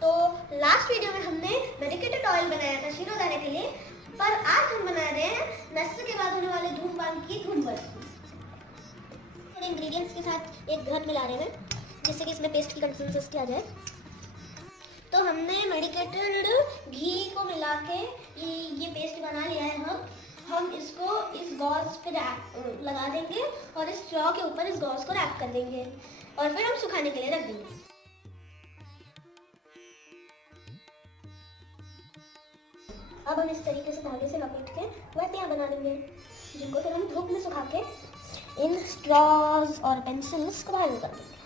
तो last video में हमने मेडिकेटेड ऑयल बनाया था शिरोधारे के लिए, पर आज हम बना रहे हैं नशे के बाद होने वाले धूम्रपान की धूम बर्फी। थोड़े इंग्रेडिएंट्स के साथ एक घृत मिला रहे हैं जिससे कि इसमें पेस्ट की कंसिस्टेंसी आ जाए। तो हमने मेडिकेटेड घी को मिला के ये पेस्ट बना लिया है। हम इसको इस गॉज पे लगा देंगे और इस स्ट्रॉ के ऊपर इस गॉज को रैप कर देंगे और फिर हम सुखाने के लिए रख देंगे। अब हम इस तरीके से धागे से लपेट के वर्तियाँ बना लेंगे, जिनको फिर हम धूप में सुखा के इन स्ट्रॉज और पेंसिल्स को बाहर निकाल देंगे।